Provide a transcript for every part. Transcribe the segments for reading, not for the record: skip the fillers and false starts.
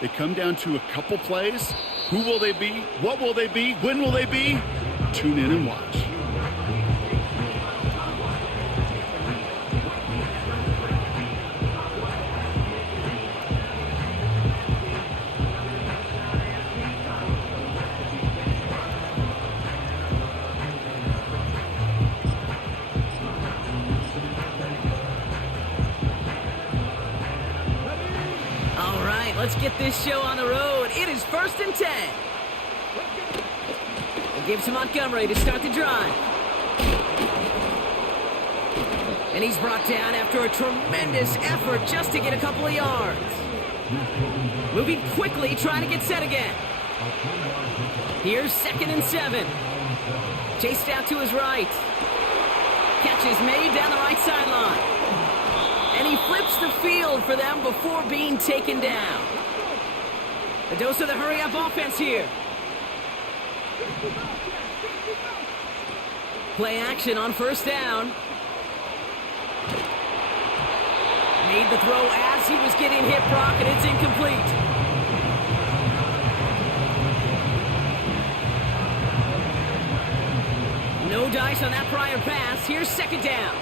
They come down to a couple plays. Who will they be? What will they be? When will they be? Tune in and watch. Let's get this show on the road. It is 1st and 10. We'll give to Montgomery to start the drive. And he's brought down after a tremendous effort just to get a couple of yards. Moving quickly, trying to get set again. Here's 2nd and 7. Chased out to his right. Catch is made down the right sideline. And he flips the field for them before being taken down. A dose of the hurry-up offense here. Play action on 1st down. Made the throw as he was getting hit, Brock, and it's incomplete. No dice on that prior pass. Here's 2nd down.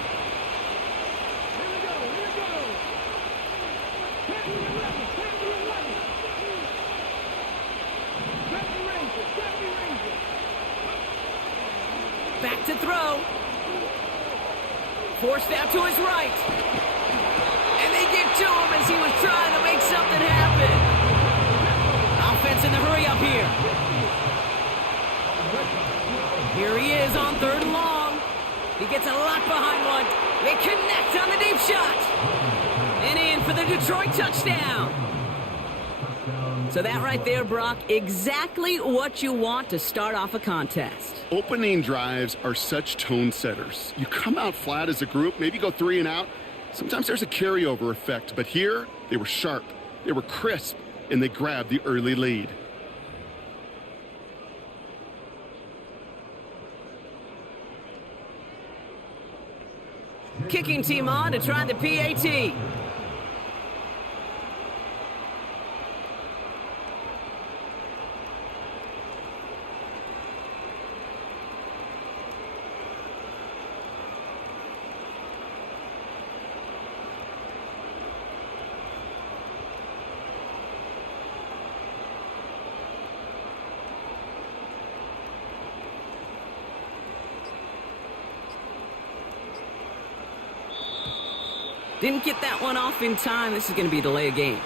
Back to throw. Forced out to his right. And they get to him as he was trying to make something happen. Offense in the hurry up here. Here he is on 3rd and long. He gets a lot behind one. They connect on the deep shot. And in for the Detroit touchdown. So that right there, Brock, exactly what you want to start off a contest. Opening drives are such tone setters. You come out flat as a group, maybe go 3 and out. Sometimes there's a carryover effect, but here they were sharp, they were crisp, and they grabbed the early lead. Kicking team on to try the PAT. Didn't get that one off in time. This is going to be a delay of game.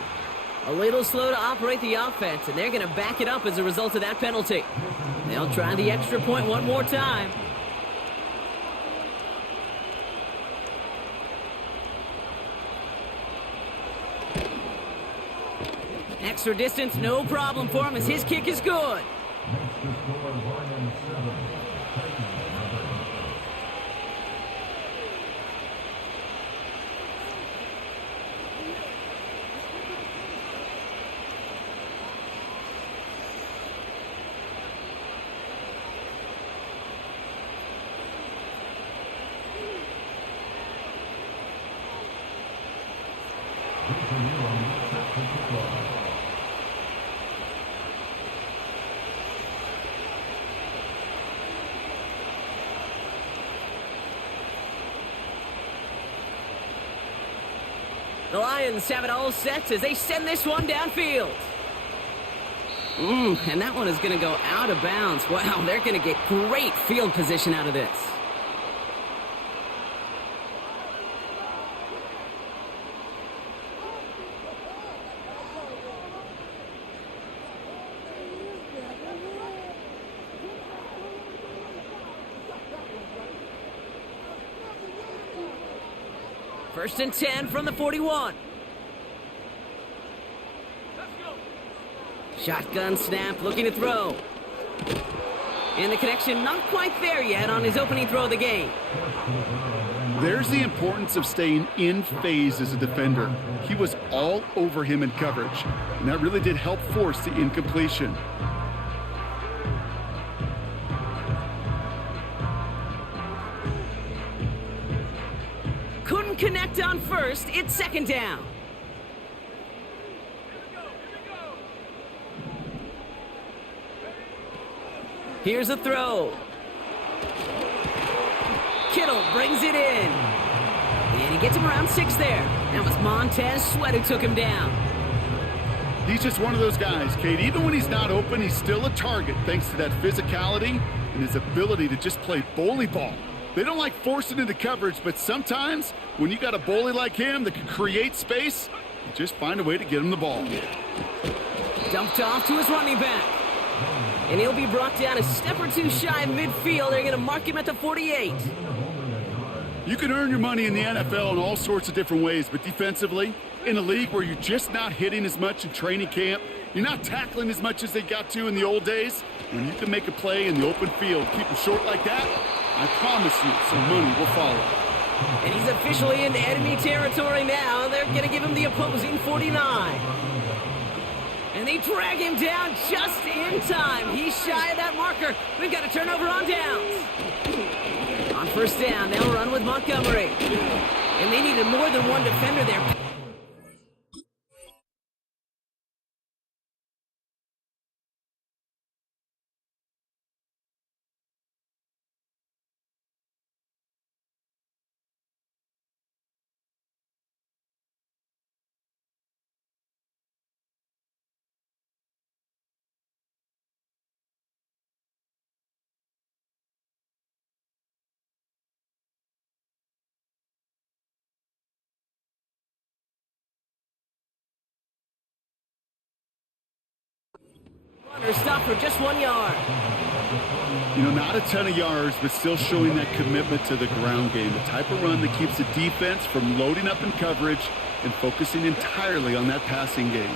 A little slow to operate the offense, and they're going to back it up as a result of that penalty. They'll try the extra point one more time. Extra distance, no problem for him as his kick is good. The Lions have it all set as they send this one downfield. And that one is going to go out of bounds. Wow, they're going to get great field position out of this. First and 10 from the 41. Shotgun snap, looking to throw. And the connection not quite there yet on his opening throw of the game. There's the importance of staying in phase as a defender. He was all over him in coverage, and that really did help force the incompletion. Couldn't connect on first. It's 2nd down. Here's a throw. Kittle brings it in. And he gets him around 6 there. That was Montez Sweat who took him down. He's just one of those guys, Kate. Even when he's not open, he's still a target thanks to that physicality and his ability to just play bully ball. They don't like forcing into coverage, but sometimes when you got a bully like him that can create space, you just find a way to get him the ball. Dumped off to his running back. And he'll be brought down a step or two shy of midfield. They're going to mark him at the 48. You can earn your money in the NFL in all sorts of different ways, but defensively, in a league where you're just not hitting as much in training camp, you're not tackling as much as they got to in the old days, when you can make a play in the open field, keep them short like that, I promise you some money will follow. And he's officially in enemy territory now. They're going to give him the opposing 49. And they drag him down just in time. He's shy of that marker. We've got a turnover on downs. On first down, they'll run with Montgomery. And they needed more than one defender there. Runner stopped for just 1 yard. You know, not a ton of yards, but still showing that commitment to the ground game. The type of run that keeps the defense from loading up in coverage and focusing entirely on that passing game.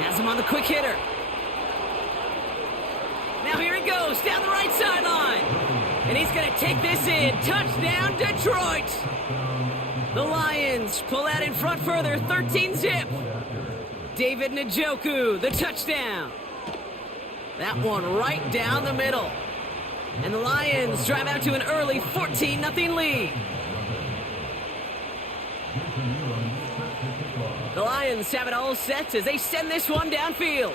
Has him on the quick hitter. Now here he goes, down the right sideline. And he's going to take this in. Touchdown, Detroit! The Lions pull out in front further, 13-zip. David Njoku, the touchdown. That one right down the middle. And the Lions drive out to an early 14-0 lead. The Lions have it all set as they send this one downfield.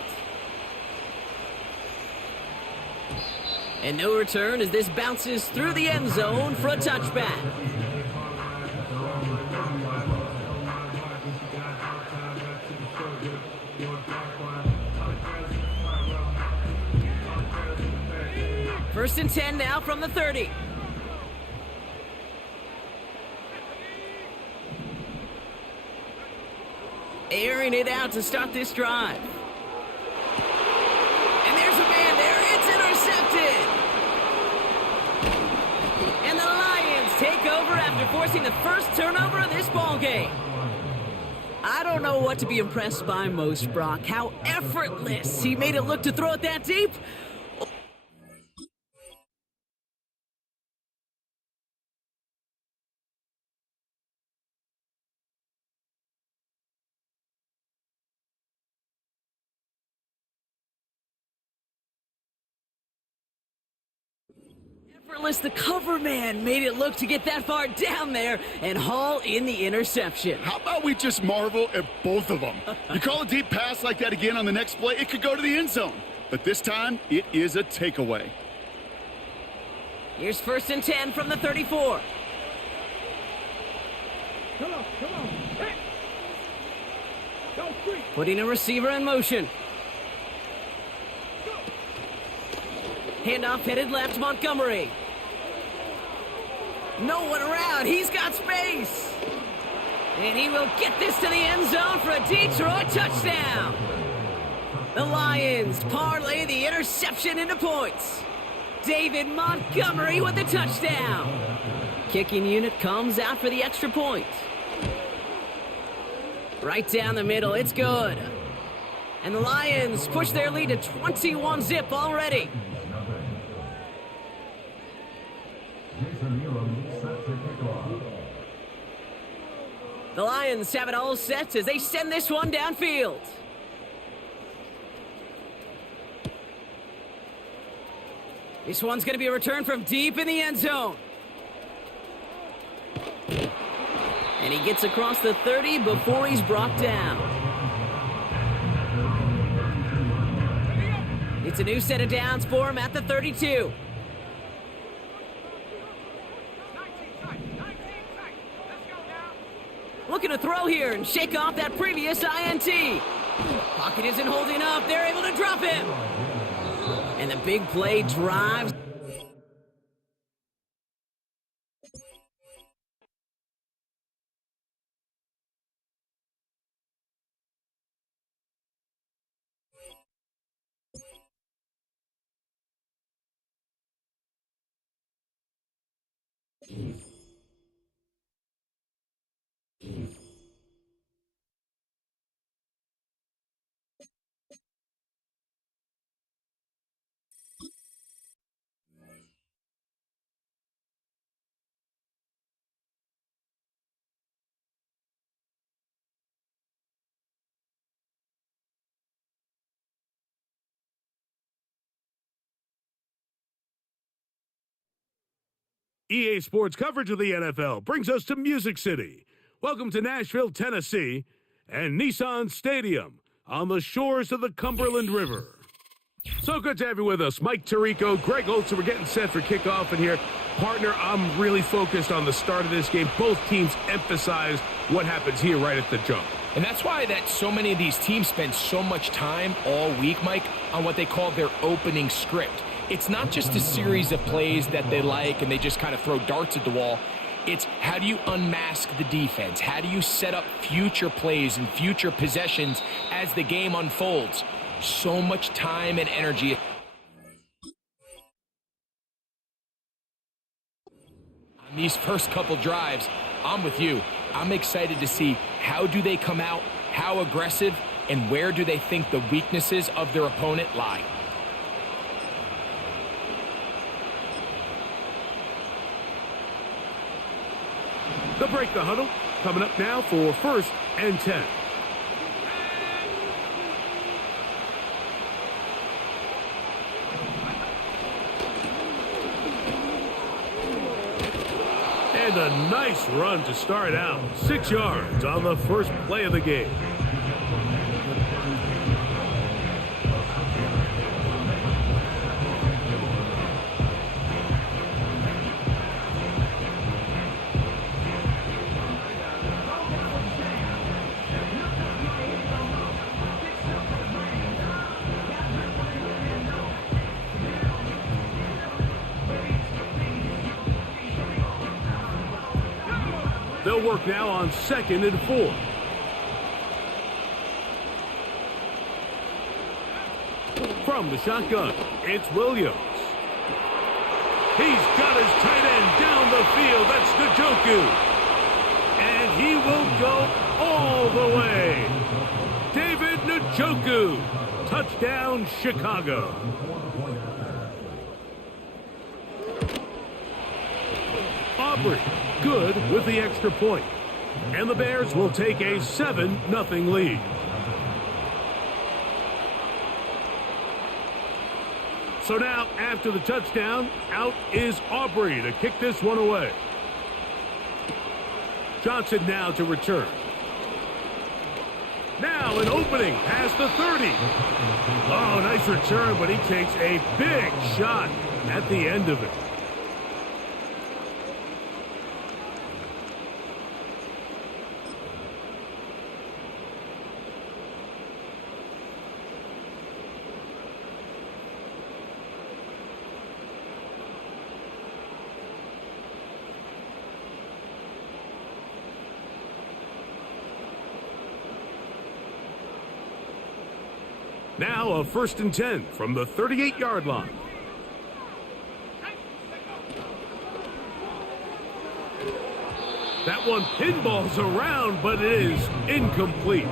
And no return as this bounces through the end zone for a touchback. First and 10 now from the 30. Airing it out to start this drive. And there's a man there. It's intercepted. And the Lions take over after forcing the first turnover of this ballgame. I don't know what to be impressed by most, Brock. How effortless he made it look to throw it that deep. The cover man made it look to get that far down there and haul in the interception. How about we just marvel at both of them? You call a deep pass like that again on the next play, it could go to the end zone. But this time, it is a takeaway. Here's first and 10 from the 34. Come on. Hey. Go free. Putting a receiver in motion. Handoff headed left, Montgomery. No one around. He's got space. And he will get this to the end zone for a Detroit touchdown. The Lions parlay the interception into points. David Montgomery with the touchdown. Kicking unit comes out for the extra point. Right down the middle. It's good. And the Lions push their lead to 21-zip already. The Lions have it all set as they send this one downfield. This one's going to be a return from deep in the end zone. And he gets across the 30 before he's brought down. It's a new set of downs for him at the 32. Looking to throw here and shake off that previous INT. Pocket isn't holding up. They're able to drop him. And the big play drives. EA Sports coverage of the NFL brings us to Music City. Welcome to Nashville, Tennessee, and Nissan Stadium on the shores of the Cumberland River. So good to have you with us. Mike Tirico, Greg Olson, we're getting set for kickoff in here. Partner, I'm really focused on the start of this game. Both teams emphasize what happens here right at the jump. And that's why that so many of these teams spend so much time all week, Mike, on what they call their opening script. It's not just a series of plays that they like and they just kind of throw darts at the wall. It's how do you unmask the defense? How do you set up future plays and future possessions as the game unfolds? So much time and energy. On these first couple drives, I'm with you. I'm excited to see how do they come out, how aggressive, and where do they think the weaknesses of their opponent lie. They'll break the huddle. Coming up now for 1st and 10. And a nice run to start out. 6 yards on the first play of the game. They'll work now on 2nd and 4. From the shotgun, it's Williams. He's got his tight end down the field. That's Njoku. And he will go all the way. David Njoku. Touchdown, Chicago. Aubrey. Good with the extra point. And the Bears will take a 7-0 lead. So now, after the touchdown, out is Aubrey to kick this one away. Johnson now to return. Now an opening past the 30. Oh, nice return, but he takes a big shot at the end of it. Now a 1st and 10 from the 38-yard line. That one pinballs around, but it is incomplete.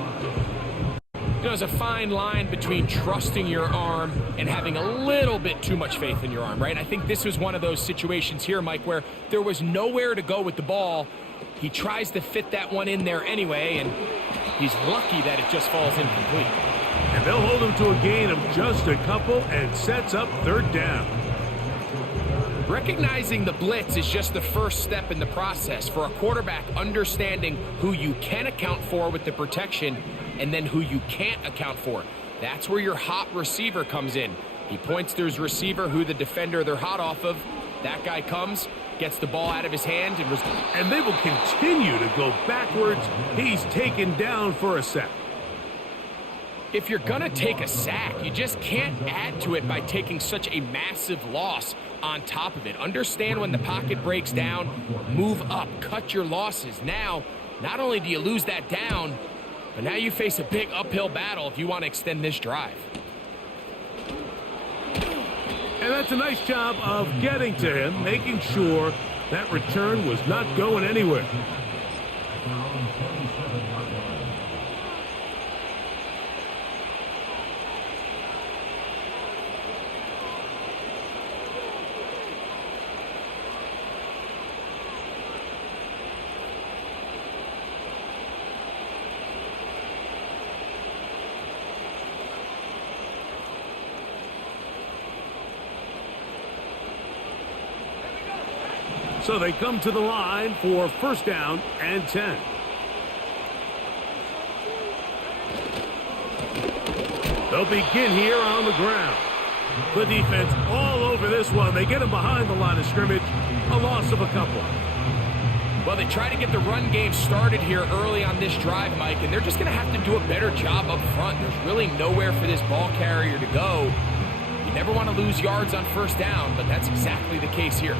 There's a fine line between trusting your arm and having a little bit too much faith in your arm, right? I think this was one of those situations here, Mike, where there was nowhere to go with the ball. He tries to fit that one in there anyway, and he's lucky that it just falls incomplete. And they'll hold him to a gain of just a couple and sets up 3rd down. Recognizing the blitz is just the first step in the process for a quarterback, understanding who you can account for with the protection and then who you can't account for. That's where your hot receiver comes in. He points to his receiver, who the defender they're hot off of. That guy comes, gets the ball out of his hand, and they will continue to go backwards. He's taken down for a sack. If you're going to take a sack, you just can't add to it by taking such a massive loss on top of it. Understand when the pocket breaks down, move up, cut your losses. Now, not only do you lose that down, but now you face a big uphill battle if you want to extend this drive. And that's a nice job of getting to him, making sure that return was not going anywhere. So they come to the line for first down and 10. They'll begin here on the ground. The defense all over this one. They get him behind the line of scrimmage. A loss of a couple. Well, they try to get the run game started here early on this drive, Mike, and they're just going to have to do a better job up front. There's really nowhere for this ball carrier to go. You never want to lose yards on first down, but that's exactly the case here.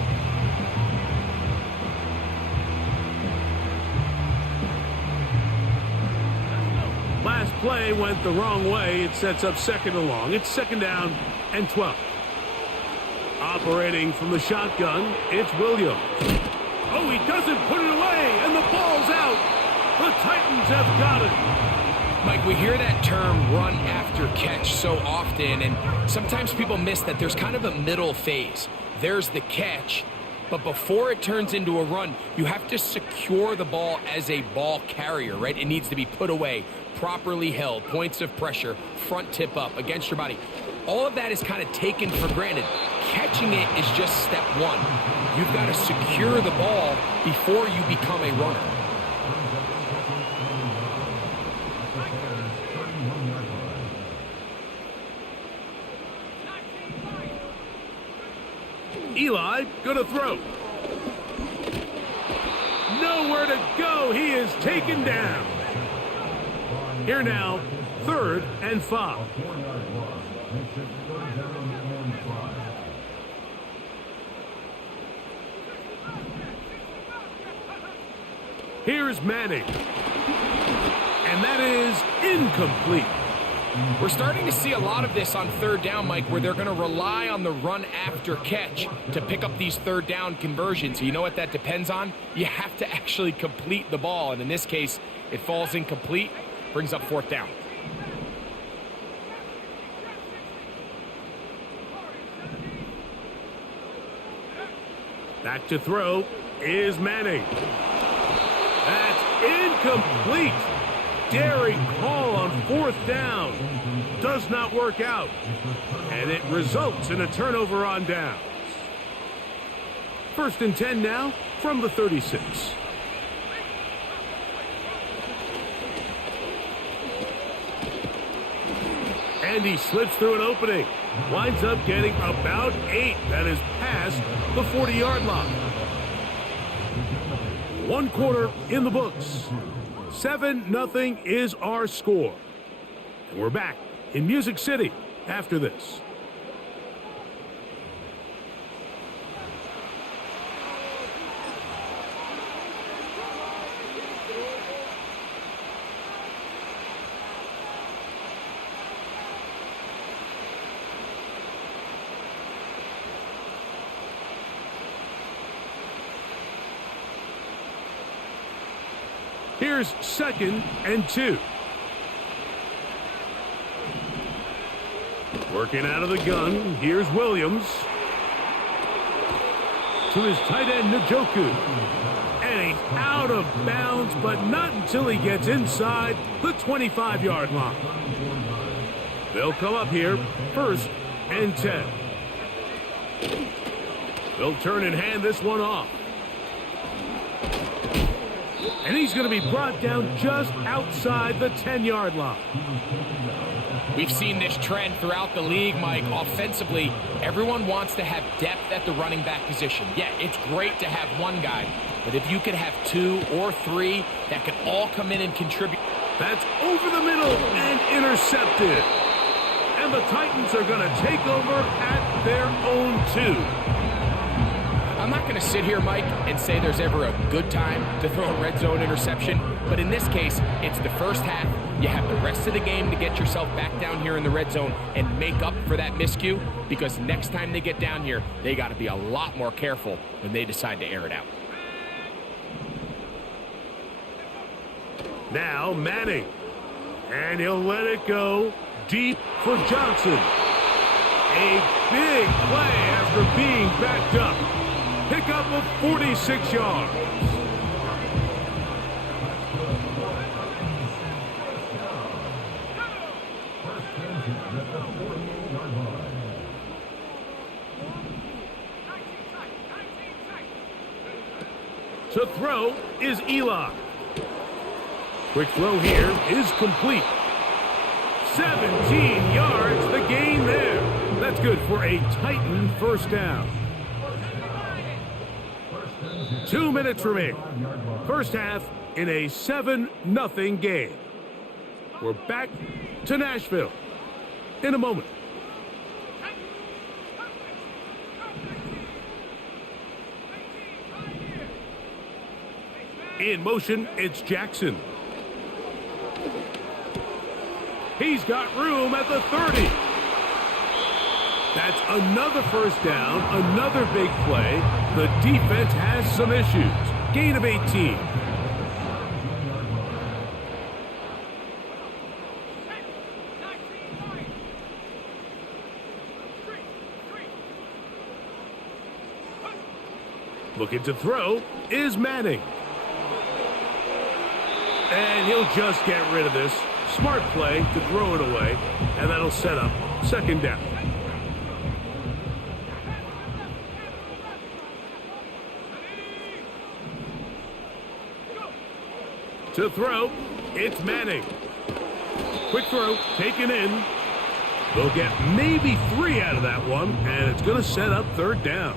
Last play went the wrong way. It sets up second and long. It's second down and 12. Operating from the shotgun, it's Williams. Oh, he doesn't put it away, and the ball's out. The Titans have got it. Mike, we hear that term run after catch so often, and sometimes people miss that there's kind of a middle phase. There's the catch, but before it turns into a run, you have to secure the ball as a ball carrier, right? It needs to be put away, properly held, points of pressure, front tip up against your body. All of that is kind of taken for granted. Catching it is just step one. You've got to secure the ball before you become a runner. Eli gonna throw. Nowhere to go. He is taken down. Here now, 3rd and 5. Here's Manning. And that is incomplete. We're starting to see a lot of this on 3rd down, Mike, where they're going to rely on the run after catch to pick up these 3rd down conversions. You know what that depends on? You have to actually complete the ball, and in this case, it falls incomplete, brings up 4th down. Back to throw is Manning. That's incomplete. Daring call on 4th down. Does not work out. And it results in a turnover on downs. 1st and 10 now from the 36. And he slips through an opening. Winds up getting about 8. That is past the 40-yard line. 1 quarter in the books. 7-0 is our score. And we're back in Music City after this. Here's 2nd and 2. Working out of the gun. Here's Williams. To his tight end, Njoku. And he's out of bounds, but not until he gets inside the 25-yard line. They'll come up here, 1st and 10. They'll turn and hand this one off. And he's going to be brought down just outside the 10-yard line. We've seen this trend throughout the league, Mike. Offensively, everyone wants to have depth at the running back position. Yeah, it's great to have one guy, but if you could have 2 or 3 that can all come in and contribute. That's over the middle and intercepted. And the Titans are going to take over at their own 2. I'm not going to sit here, Mike, and say there's ever a good time to throw a red zone interception, but in this case, it's the first half. You have the rest of the game to get yourself back down here in the red zone and make up for that miscue, because next time they get down here, they got to be a lot more careful when they decide to air it out. Now Manning, and he'll let it go deep for Johnson. A big play after being backed up. Pickup of 46 yards. To throw is Eli. Quick throw here is complete. 17 yards, the gain there. That's good for a Titan first down. 2 minutes remaining. First half in a 7-0 game. We're back to Nashville in a moment. In motion, it's Jackson. He's got room at the 30. That's another first down, another big play. The defense has some issues. Gain of 18. Looking to throw is Manning. And he'll just get rid of this. Smart play to throw it away, and that'll set up second down. To throw, it's Manning. Quick throw, taken in. They'll get maybe 3 out of that one, and it's going to set up third down.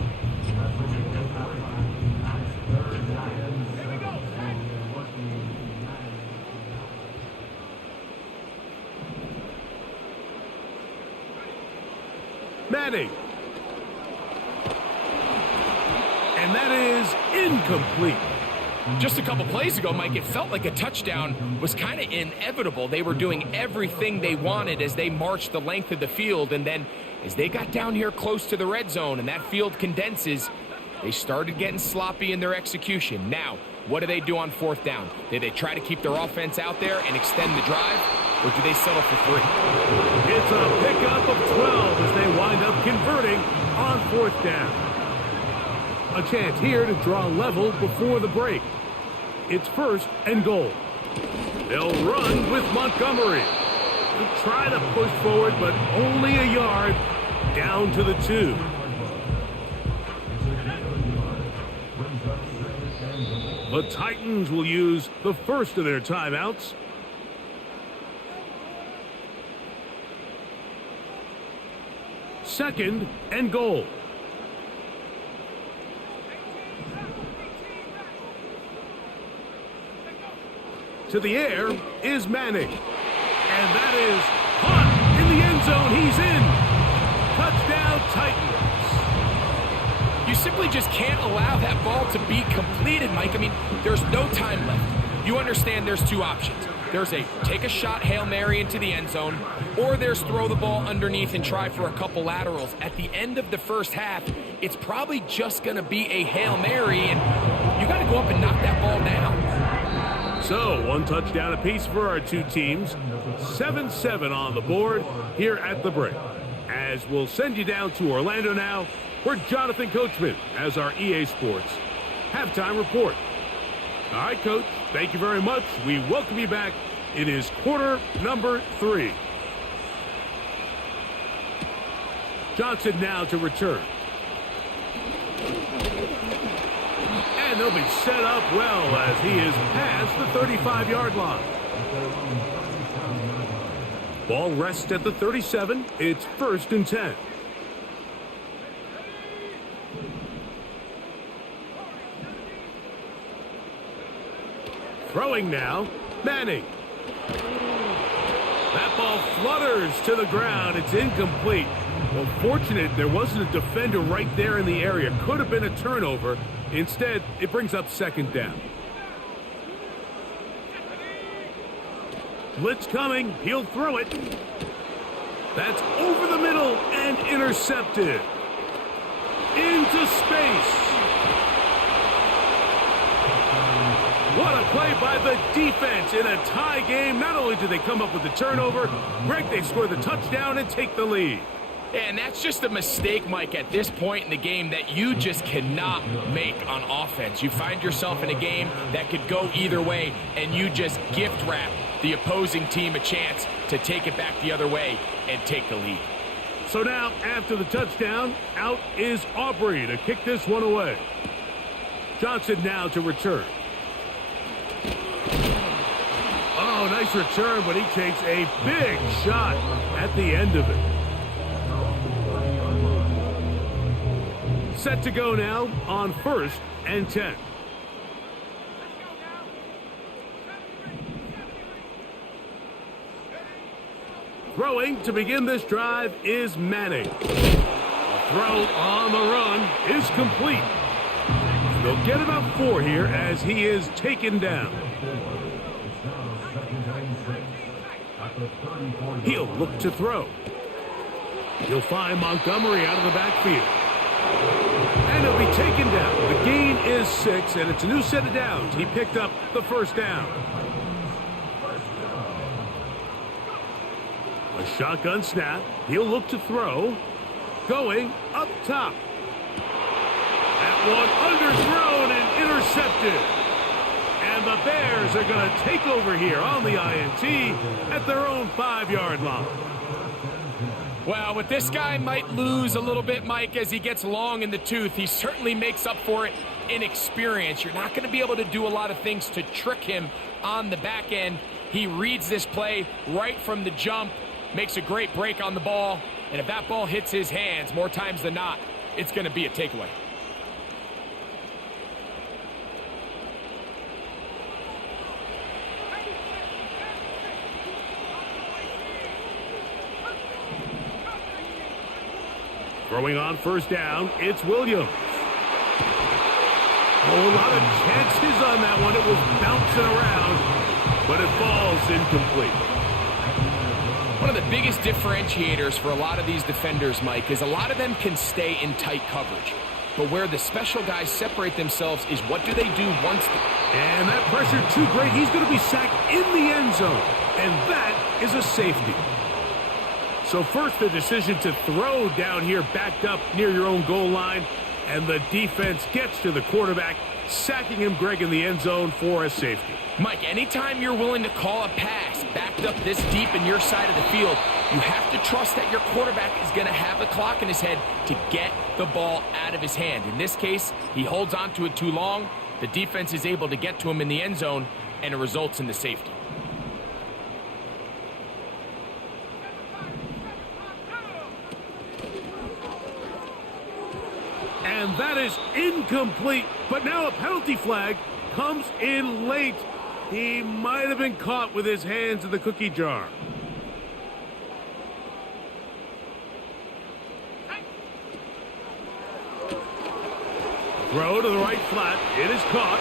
Manning. And that is incomplete. Just a couple plays ago, Mike, it felt like a touchdown was kind of inevitable. They were doing everything they wanted as they marched the length of the field, and then as they got down here close to the red zone and that field condenses, they started getting sloppy in their execution. Now, what do they do on fourth down? Do they try to keep their offense out there and extend the drive, or do they settle for 3? It's a pickup of 12 as they wind up converting on fourth down. A chance here to draw level before the break. It's first and goal. They'll run with Montgomery. They'll try to push forward, but only a yard down to the 2. The Titans will use the first of their timeouts. Second and goal. To the air is Manning. And that is caught in the end zone. He's in. Touchdown Titans. You simply just can't allow that ball to be completed, Mike. I mean, there's no time left. You understand there's 2 options. There's a take a shot Hail Mary into the end zone, or there's throw the ball underneath and try for a couple laterals. At the end of the first half, it's probably just going to be a Hail Mary, and you got to go up and knock that ball down. So, 1 touchdown apiece for our 2 teams. 7-7 on the board here at the break. As we'll send you down to Orlando now, where Jonathan Coachman has our EA Sports halftime report. All right, Coach, thank you very much. We welcome you back. It is quarter number 3. Johnson now to return. And they'll be set up well as he is past the 35-yard line. Ball rests at the 37. It's 1st and 10. Throwing now, Manning. That ball flutters to the ground. It's incomplete. Well, fortunate there wasn't a defender right there in the area. Could have been a turnover. Instead, it brings up 2nd down. Blitz coming. He'll throw it. That's over the middle and intercepted. Into space. What a play by the defense in a tie game. Not only did they come up with the turnover, Greg, they score the touchdown and take the lead. And that's just a mistake, Mike, at this point in the game that you just cannot make on offense. You find yourself in a game that could go either way, and you just gift wrap the opposing team a chance to take it back the other way and take the lead. So now, after the touchdown, out is Aubrey to kick this one away. Johnson now to return. Oh, nice return, but he takes a big shot at the end of it. Set to go now on 1st and 10. Throwing to begin this drive is Manning. The throw on the run is complete. They'll get about 4 here as he is taken down. He'll look to throw. He'll find Montgomery out of the backfield. And he'll be taken down. The gain is 6, and it's a new set of downs. He picked up the 1st down. A shotgun snap. He'll look to throw. Going up top. That one underthrown and intercepted. And the Bears are going to take over here on the INT at their own 5-yard line. Well, with this guy might lose a little bit, Mike, as he gets long in the tooth. He certainly makes up for it in experience. You're not going to be able to do a lot of things to trick him on the back end. He reads this play right from the jump, makes a great break on the ball, and if that ball hits his hands more times than not, it's going to be a takeaway. Throwing on 1st down, it's Williams. Oh, a lot of chances on that one. It was bouncing around, but it falls incomplete. One of the biggest differentiators for a lot of these defenders, Mike, is a lot of them can stay in tight coverage. But where the special guys separate themselves is what do they do once... And that pressure too great. He's going to be sacked in the end zone. And that is a safety. So first, the decision to throw down here backed up near your own goal line. And the defense gets to the quarterback, sacking him, Greg, in the end zone for a safety. Mike, anytime you're willing to call a pass backed up this deep in your side of the field, you have to trust that your quarterback is going to have the clock in his head to get the ball out of his hand. In this case, he holds on to it too long. The defense is able to get to him in the end zone, and it results in the safety. And that is incomplete, but now a penalty flag comes in late. He might have been caught with his hands in the cookie jar. Throw to the right flat. It is caught.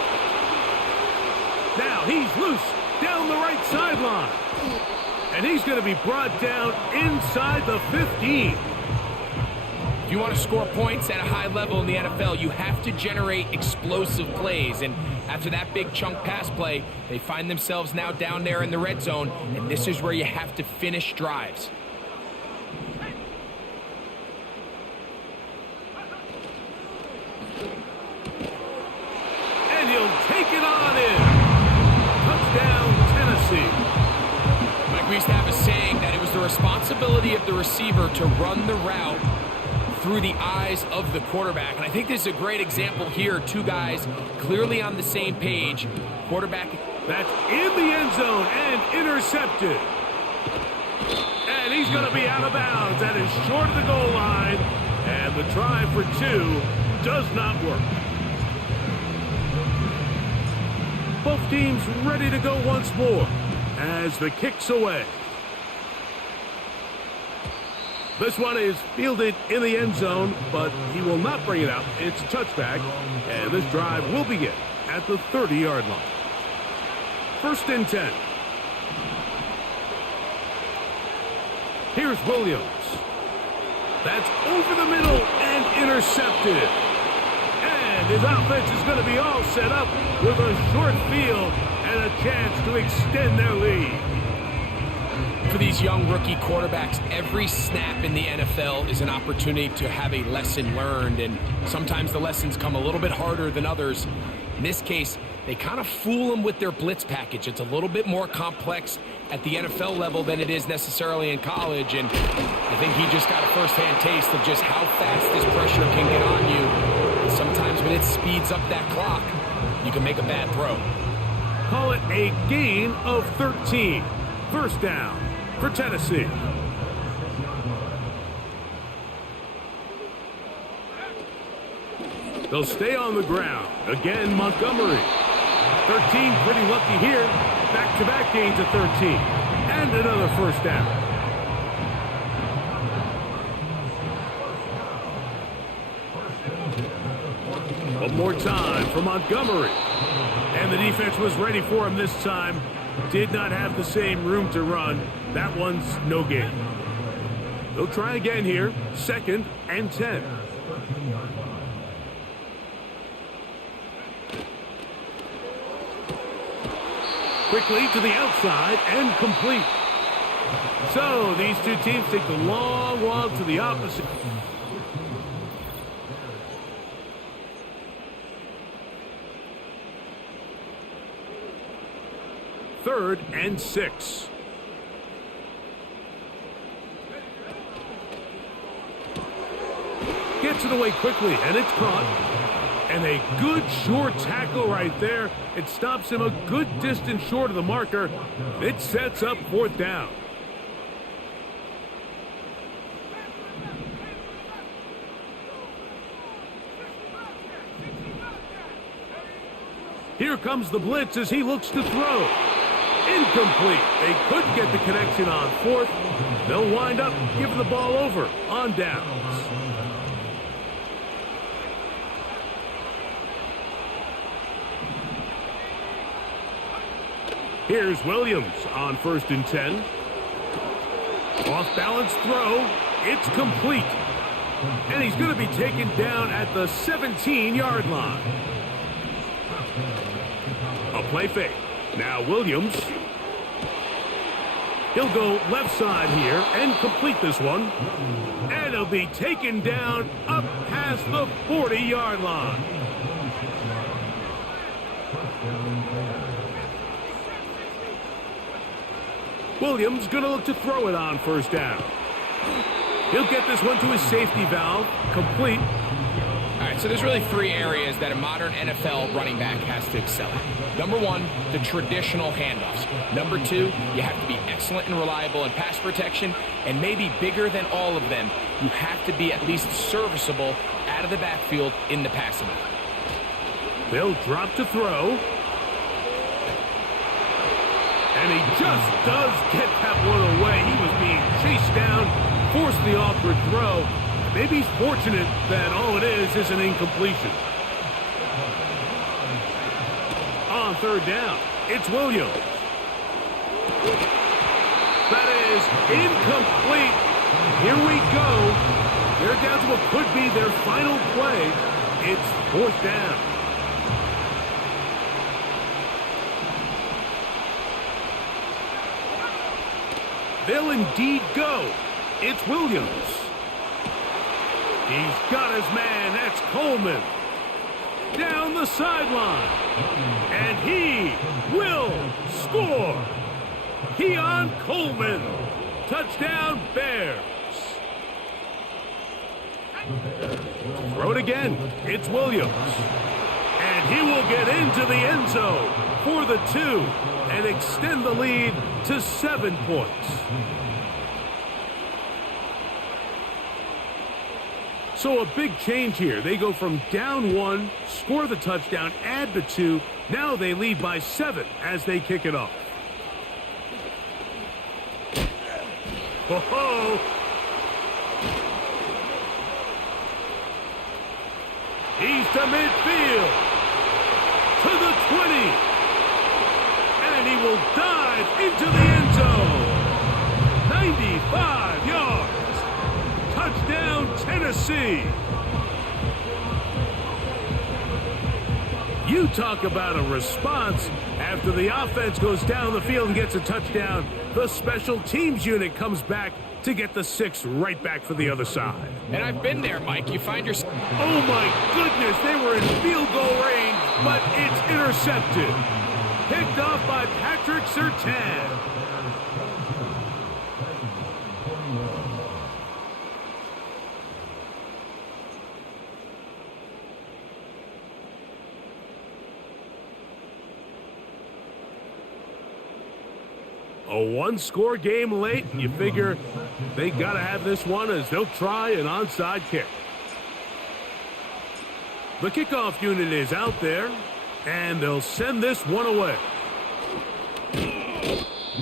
Now he's loose down the right sideline. And he's going to be brought down inside the 15. If you want to score points at a high level in the NFL, you have to generate explosive plays. And after that big chunk pass play, they find themselves now down there in the red zone. And this is where you have to finish drives. And he'll take it on in. Touchdown, Tennessee. Mike, we used to have a saying that it was the responsibility of the receiver to run the route through the eyes of the quarterback. And I think this is a great example here. Two guys clearly on the same page. Quarterback. That's in the end zone and intercepted. He's going to be out of bounds. That is short of the goal line. And the try for 2 does not work. Both teams ready to go once more as the kick's away. This one is fielded in the end zone, but he will not bring it out. It's a touchback, and this drive will begin at the 30-yard line. 1st and 10. Here's Williams. That's over the middle and intercepted. And his offense is going to be all set up with a short field and a chance to extend their lead. For these young rookie quarterbacks, every snap in the NFL is an opportunity to have a lesson learned, and sometimes the lessons come a little bit harder than others. In this case, they kind of fool them with their blitz package. It's a little bit more complex at the NFL level than it is necessarily in college, and I think he just got a first-hand taste of just how fast this pressure can get on you. And sometimes when it speeds up that clock, you can make a bad throw. Call it a gain of 13. 1st down for Tennessee. They'll stay on the ground. Again, Montgomery. 13, pretty lucky here. Back-to-back gains of 13. And another 1st down. One more time for Montgomery. And the defense was ready for him this time. Did not have the same room to run. That one's no gain. They'll try again here. 2nd and 10. Quickly to the outside and complete. So these two teams take the long walk to the opposite. Third and 6. Gets it away quickly, and it's caught. And a good short tackle right there. It stops him a good distance short of the marker. It sets up 4th down. Here comes the blitz as he looks to throw. Incomplete. They could get the connection on 4th. They'll wind up giving the ball over on downs. Here's Williams on 1st and 10. Off balance throw. It's complete. And he's going to be taken down at the 17-yard line. A play fake. Now Williams. He'll go left side here and complete this one. And he'll be taken down up past the 40-yard line. Williams going to look to throw it on 1st down. He'll get this one to his safety valve. Complete. All right, so there's really 3 areas that a modern NFL running back has to excel at. Number 1, the traditional handoffs. Number 2, you have to be excellent and reliable in pass protection. And maybe bigger than all of them, you have to be at least serviceable out of the backfield in the passing game. They'll drop to throw. And he just does get that one away. He was being chased down, forced the awkward throw. Maybe he's fortunate that all it is an incompletion. On 3rd down, it's Williams. That is incomplete. Here we go. They're down to what could be their final play. It's 4th down. They'll indeed go. It's Williams. He's got his man. That's Coleman. Down the sideline. And he will score. Keon Coleman. Touchdown, Bears. Throw it again. It's Williams. And he will get into the end zone for the 2 and extend the lead to 7 points. So a big change here. They go from down 1, score the touchdown, add the 2. Now they lead by 7 as they kick it off. Ho-ho! He's to midfield. To the 20. And he will dive into the end zone. 95 yards. Touchdown, Tennessee. You talk about a response. After the offense goes down the field and gets a touchdown, the special teams unit comes back to get the 6 right back for the other side. And I've been there, Mike. You find yourself... Oh, my goodness. They were in field goal range, but it's intercepted. Picked off by Patrick Surtain. A one-score game late, and you figure they got to have this one as they'll try an onside kick. The kickoff unit is out there, and they'll send this one away.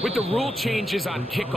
With the rule changes on kickoff,